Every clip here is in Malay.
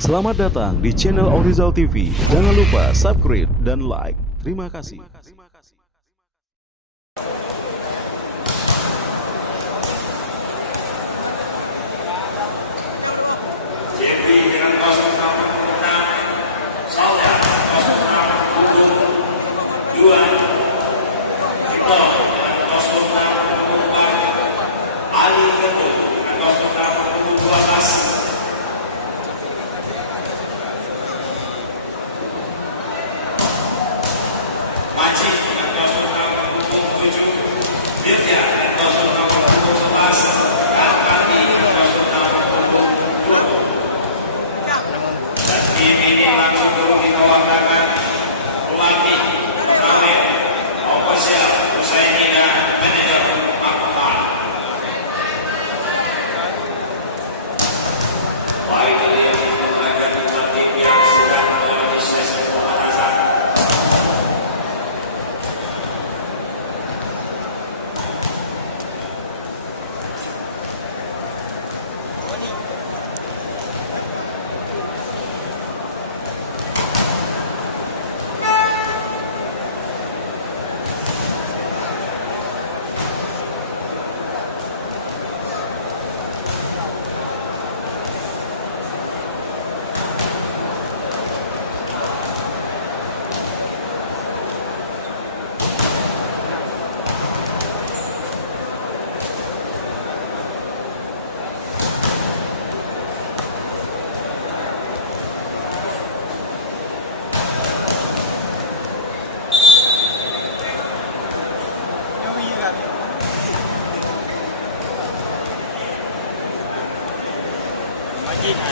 Selamat datang di channel Aurizal TV. Jangan lupa subscribe dan like. Terima kasih.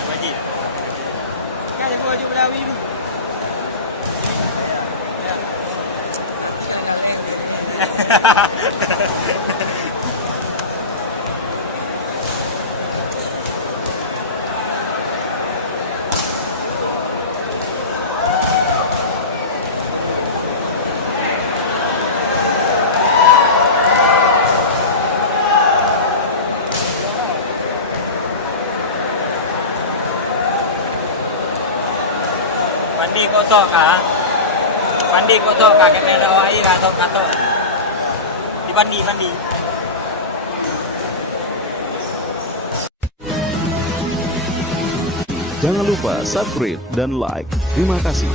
Wajib. Kan yang wajib berawi tu. Pandi kotok kah? Pandi kotok kah? Kena ada air katok. Di pandi. Jangan lupa subscribe dan like. Terima kasih.